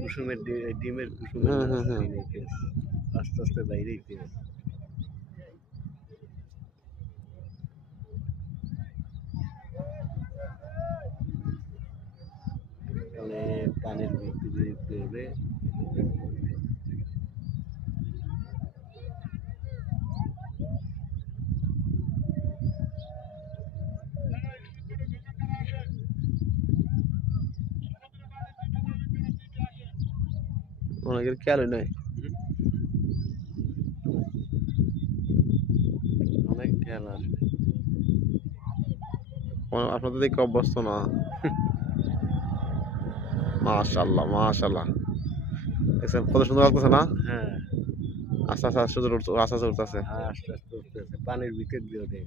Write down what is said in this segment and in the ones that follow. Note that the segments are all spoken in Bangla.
কুসুমের ডিমের কুসুমের আস্তে আস্তে বাইরে পানির ভিতরে অনেকের খেয়াল নয়, অনেক খেয়াল আসবে। আপনাদের দেখে অভ্যস্ত না। মাশাআল্লাহ মাশাআল্লাহ, দেখছেন কত সুন্দর লাগতেছে না? হ্যাঁ, আস্তে আস্তে আস্তে আস্তে আস্তে উঠতেছে। হ্যাঁ, আস্তে আস্তে উঠতেছে পানির ভিতর দিয়ে ওঠে।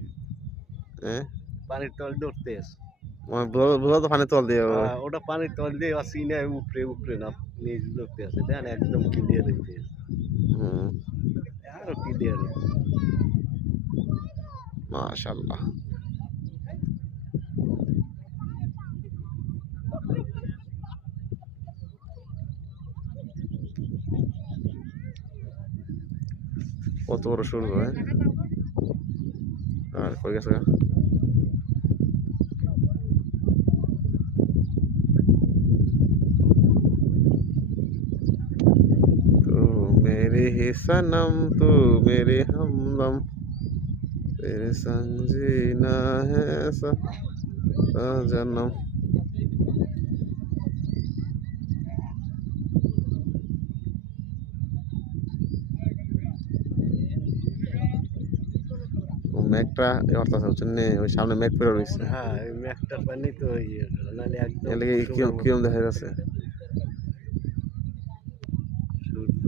হ্যাঁ, পানির তল দিয়ে উঠতেছে। বোঝা তো পানি তল দিয়ে। ওটা পানির তল দিয়ে আসি না, উপরে উপরে না নিচ ধরতে আছে, দেখেন একদম ক্লিয়ার হইতে আরো ক্লিয়ার। মাশাআল্লাহ, কত বড় সূর্য। আর কই গেছে? तू मेरी ही सनम तू मेरी हमदम तेरे संग जीना है जन्म। মেঘটা এবার হচ্ছে ওই সামনে মেঘ পেরো রয়েছে। হ্যাঁ, ওই মেঘটার পানি তো নাহলে একদম কিরম দেখা যাচ্ছে সূর্য